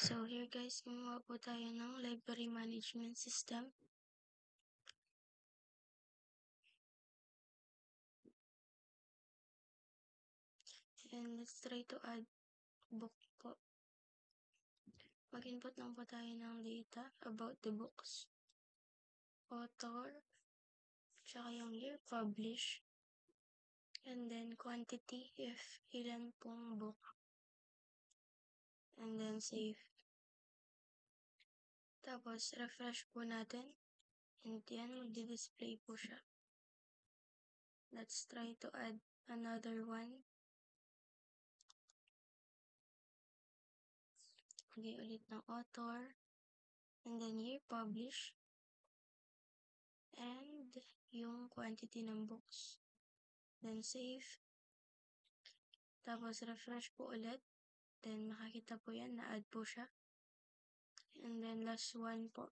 So here guys, gumawa po tayo ng library management system. And let's try to add book po. Mag-input lang po tayo ng data about the books, author, tsaka yung year publish, and then quantity if ilan pong book, and then save. Tapos refresh po natin, and yan, magdi-display po siya. Let's try to add another one. Lagay ulit ng author, and then year publish, and yung quantity ng books. Then save. Tapos refresh po ulit. Then makikita po yan, na-add po siya. And then last one po.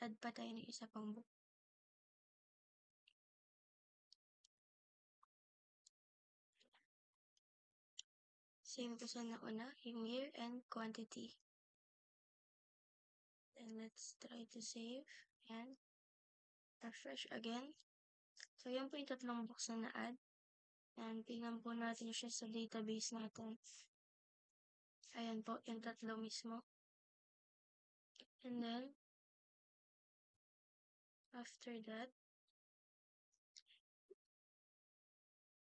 Add pa tayo ng isa pang book. Same po sa nauna, yung year and quantity. Then let's try to save. And refresh again. So yan po yung tatlong books na na-add. And tingnan po natin siya sa database natin. Ayan po, yung tatlo mismo. And then, after that,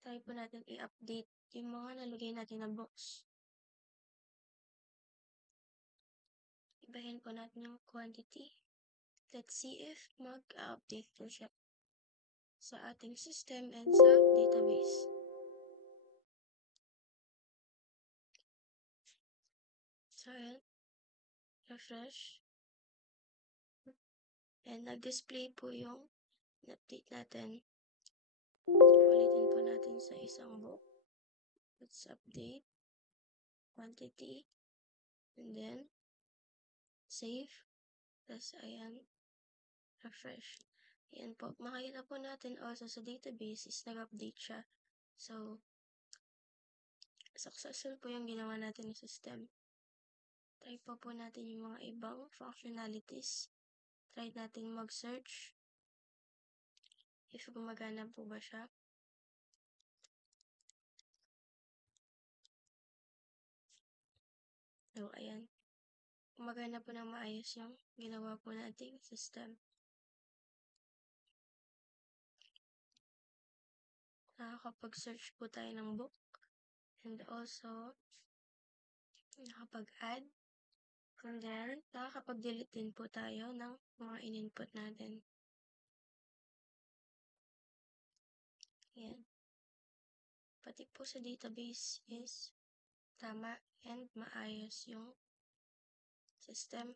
try po natin i-update yung mga nalagay natin na books. Ibahin po natin yung quantity. Let's see if mag-update po siya sa ating system and sa database. So, ayan. Refresh. And nag-display po yung update natin. Ulitin po natin sa isang book. Let's update. Quantity. And then, save. Tapos, ayan. Refresh. Ayan po. Makikita po natin also sa database is nag-update siya. So, successful po yung ginawa natin ng system. Try po natin yung mga ibang functionalities. Try natin mag-search. If gumagana po ba siya. So, ayan. Gumagana po ng maayos yung ginawa po nating system. Nakakapag-search po tayo ng book. And also, nakapag-add. And then, nakakapag-delete din po tayo ng mga in-input natin. Ayan. Pati po sa database is tama and maayos yung system.